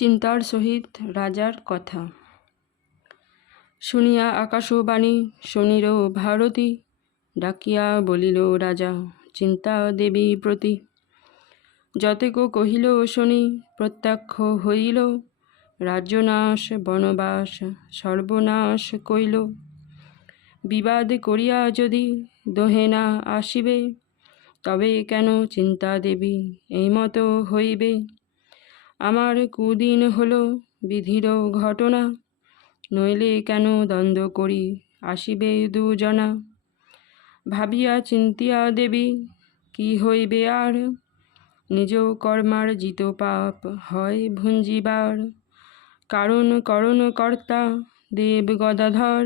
চিন্তার সহিত রাজার কথা। শুনিয়া আকাশবাণী শনির ভারতী, ডাকিয়া বলিল রাজা চিন্তা দেবী প্রতি। যতেক কহিল শনি প্রত্যক্ষ হইল, রাজ্যনাশ বনবাস সর্বনাশ কইল। বিবাদ করিয়া যদি দোহে না আসিবে, তবে কেন চিন্তা দেবী এই মতো হইবে। আমার কুদিন হল বিধির ঘটনা, নইলে কেন দ্বন্দ্ব করি আসিবে দুজনা। ভাবিয়া চিন্তিয়া দেবী কি হইবে আর, নিজ কর্মার্জিত পাপ হয় ভুঞ্জিবার। কারণ করণ কর্তা দেব গদাধর,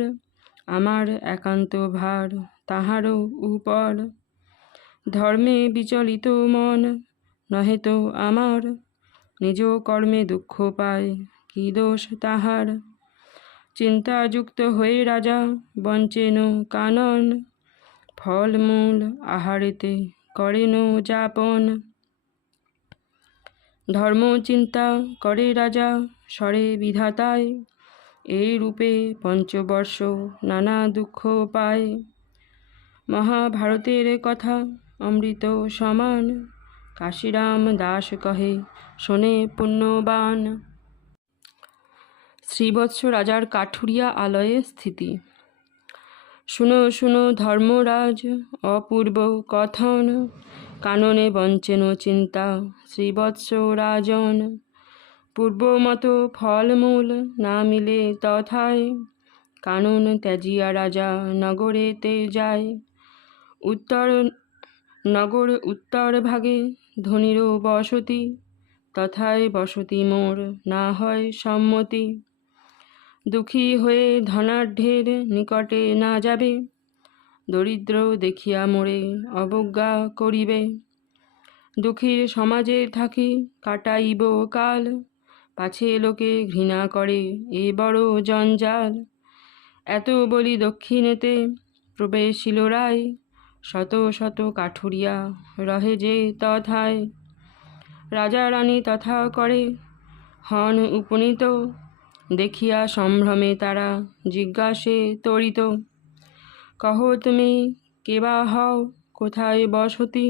আমার একান্ত ভার তাহারও উপর। ধর্মে বিচলিত মন নহে তো আমার, নিজ কর্মে দুঃখ পায় কি দোষ তাহার। চিন্তাযুক্ত হয়ে রাজা বঞ্চেন কানন, ফলমূল আহারেতে করেন যাপন। ধর্ম চিন্তা করে রাজা স্বরে বিধাতায়, এই রূপে পঞ্চবর্ষ নানা দুঃখ পায়। মহাভারতের কথা অমৃত সমান, কাশীরাম দাস কহে শোনে পুণ্যবান। শ্রীবৎস রাজার কাঠুরিয়া আলয়ে স্থিতি। শুনো শুনো ধর্মরাজ অপূর্ব কথন, কাননে বঞ্চেন চিন্তা শ্রীবৎস রাজন। পূর্বমত ফলমূল না মিলে তথায়, কানন ত্যাজিয়া রাজা নগরেতে যায়। উত্তর ভাগে ধনির বসতি, তথায় বসতি মোর না হয় সম্মতি। দুঃখী হয়ে ধনাঢ্যের নিকটে না যাবে, দরিদ্র দেখিয়া মোরে অবজ্ঞা করিবে। দুঃখীর সমাজে থাকি কাটাইব কাল, পাছে লোকে ঘৃণা করে এ বড় জঞ্জাল। এত বলি দক্ষিণেতে প্রবেশিল রায়, শত শত কাঠুরিয়া রহে যে তথায়। রাজা রানী তথা করে হন উপনীত, দেখিয়া সম্ভ্রমে তারা জিজ্ঞাসে তরিত। কহ তুমি কে বা হও, কোথায় বসতি,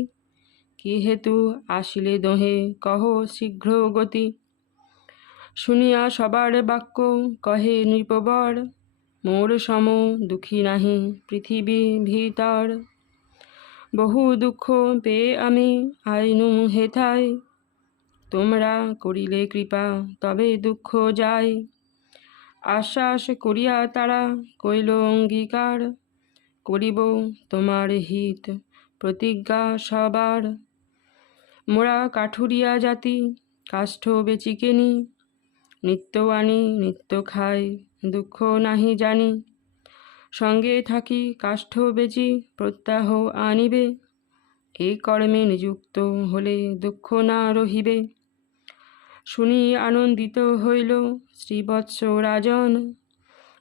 কি হেতু আসিলে দোহে কহ শীঘ্র গতি। শুনিয়া সবার বাক্য কহে নৃপবর, মোর সম দুঃখী নাহি পৃথিবী ভিতর। বহু দুঃখ পেয়ে আমি আইনু হেথায়, তোমরা করিলে কৃপা তবে দুঃখ যায়। আশ্বাস করিয়া তারা কইল অঙ্গীকার, করিব তোমার হিত প্রতিজ্ঞা সবার। মোরা কাঠুরিয়া জাতি কাষ্ঠ বেচি কিনি, নিত্য আনি নিত্য খাই দুঃখ নাহি জানি। সঙ্গে থাকি কাষ্ঠ বেচি প্রত্যাহ আনিবে, এই কর্মে নিযুক্ত হলে দুঃখ না রহিবে। শুনি আনন্দিত হইল শ্রীবৎস রাজন,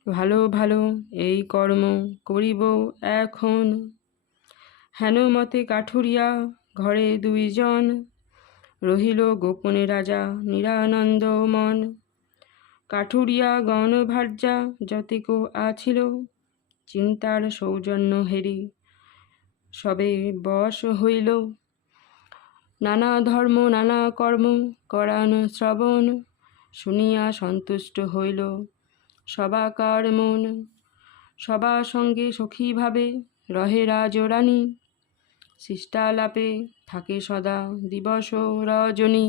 ভালো ভালো এই কর্ম করিব এখন। হেন মতে কাঠুরিয়া ঘরে দুইজন, রহিল গোপনে রাজা নিরানন্দ মন। কাঠুরিয়া গণভার্যা যতিক আছিল, চিন্তার সৌজন্য হেরি সবে বশ হইল। নানা ধর্ম নানা কর্ম করান শ্রবণ, শুনিয়া সন্তুষ্ট হইল সবাকার মন। সবা সঙ্গে সখীভাবে রহে রাজরানী, শিষ্টালাপে থাকে সদা দিবস রজনী।